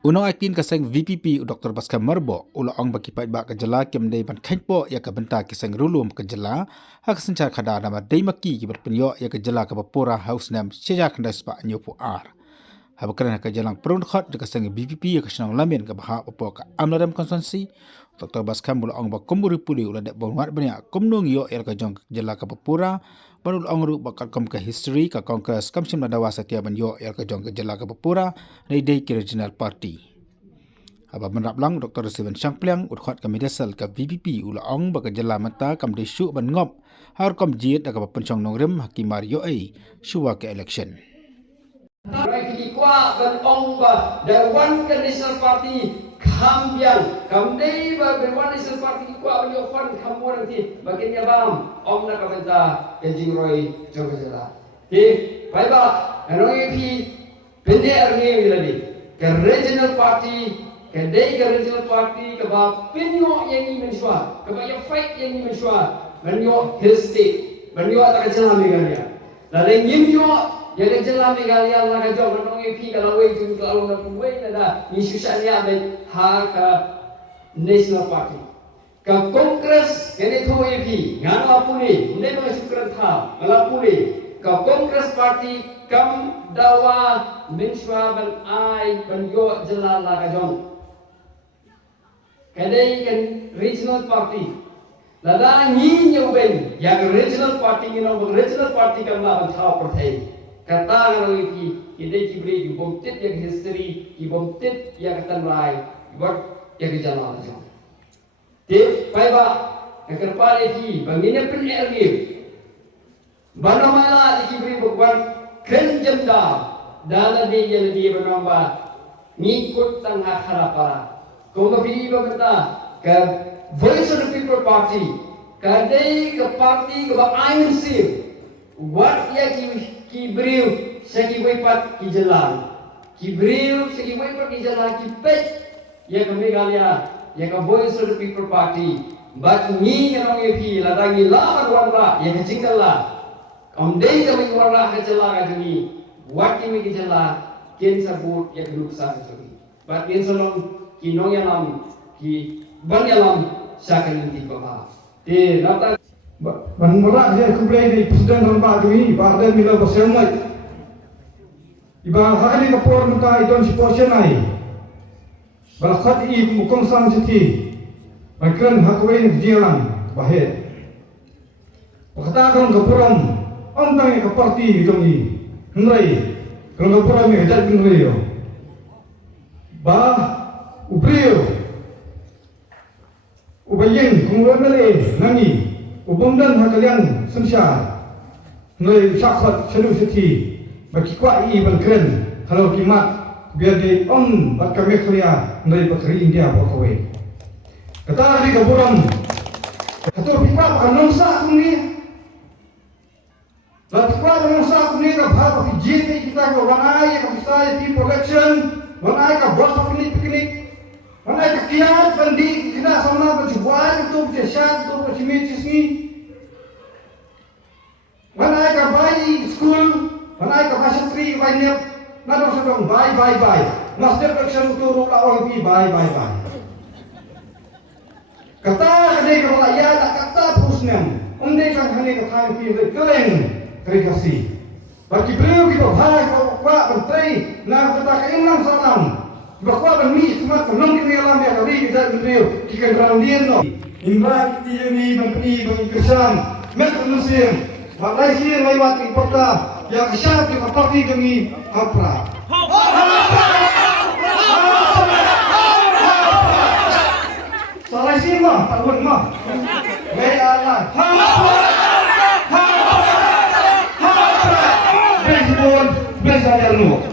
Unang akin kaseng VPP Dr. Baskar Marbo ula ong bakipai ba kejela kemdei ban khenpo ya ka benta kiseng rulum kejela hak sencar khada nama dei maki ki berpenyo ya kejela ka bapora house nam seja khandas pa nyopu ar. Habakran ka jelang perun khat de kaseng VPP ya kasnang lamen ka baha opo ka amladam konsensi Dr. Baskar ula ong ba kumburi puli ula dek bongat banya kumnung yo ya ka jong kejela ka bapora baru ong ru bakal kom ke history ka kongres kamsim nadawa setia ban yo ya ka jong kejela ka bapora nei dei ki regional party. Aba menrap lang Dr. Steven Shangpliang udkhot kami desal ka VPP ula ong baka jela mata kam desu ban ngop har kom jiet da ka penchong nongrim hakimar yo ai shuwa ke election. Raki kwa ban ong ba the one national party kambian kamdei ba the one national party kwa ban yo fan kamwan ti bakin ya bam ong na kabanta kenjing roy jogajala ti bai ba anoi pi pende arni milani ke regional party kedai ke regional party ke ba pinyo yang ni mensua ke ba ya fight yang ni mensua banyo hill state banyo tak jala megalia la deng yimyo yang jelas megalia la ka jog nong ep kalau we jun kalau na puwe na da ni susahnya ben ha ka national party ka kongres kene tho ep ngan apuni ne no sukran tha malapuni ka kongres party kam dawa mensua ban ai ban yo jela la ka jog kadai kan regional party lada ni nyoben yang regional party ni no regional party kam la ban tha perthai kata kalau ini kita cibri dibomtit yang history dibomtit yang ketanrai buat yang jalan aja. Tip, baik pak, kekerpan ini banginnya pener ni. Bana mana cibri bukan kerjam dah dalam dia lebih bernamba ngikut tengah harapan. Kau pilih berkata ke Voice of the People Party, kadai ke parti ke INC, what ya kibriu segi wepat ki jalan kibriu segi wepat ki jalan ki pet ya kami galia ya ka Voice of the People Party bat ni yang epi la dangi la warna ya ka cingkala kamdei kami warna ka jala ka juni wat kimi ki jala ken sabut ya keduk sa juni bat ken solong ki nong yalam ki ban yalam sakan ti baba te nata ban mora je kublai di presiden lomba dui pada mila bersenai iba hari kapor muka idon si porsenai balakhat i mukong sang siti makran hakwain vjian bahet wakata kan kapuram antang ka parti idon i nrai kan kapuram me jat nrai yo ba ubrio ubayeng kungwamele nani ubangdan hakalian semsya noi sakhat sedu seti bagi kuat i bangkren kalau kimat biar di bat kami klia noi bakri India bakowe kata hari kaburam kata pipa kanongsa kuni la pipa kanongsa kuni ka bhava ki jete kita ko wanai ka sai ti election wanai ka bos piknik wanai ka kiat bandi kita sama berjuang untuk jasad untuk cimis ni wanai ka bai school wanai ka pasatri banyak nado sedong bye master election turu lawan pi bye kata kadai ka ya tak kata pusnem umde kan hane ka thang pi keleng terikasi bagi beliau kita bahai pak menteri na kata keinang salam bakwa bani cuma kenong kita alam ya kali kita beliau kita randien no imba kita ni bani kesan mek muslim Malaysia lewat importa yang syarab di parti kami Hapra. Salah sih mah, tahun mah. Gaya Allah. Hapra. Besbon, besajar nu.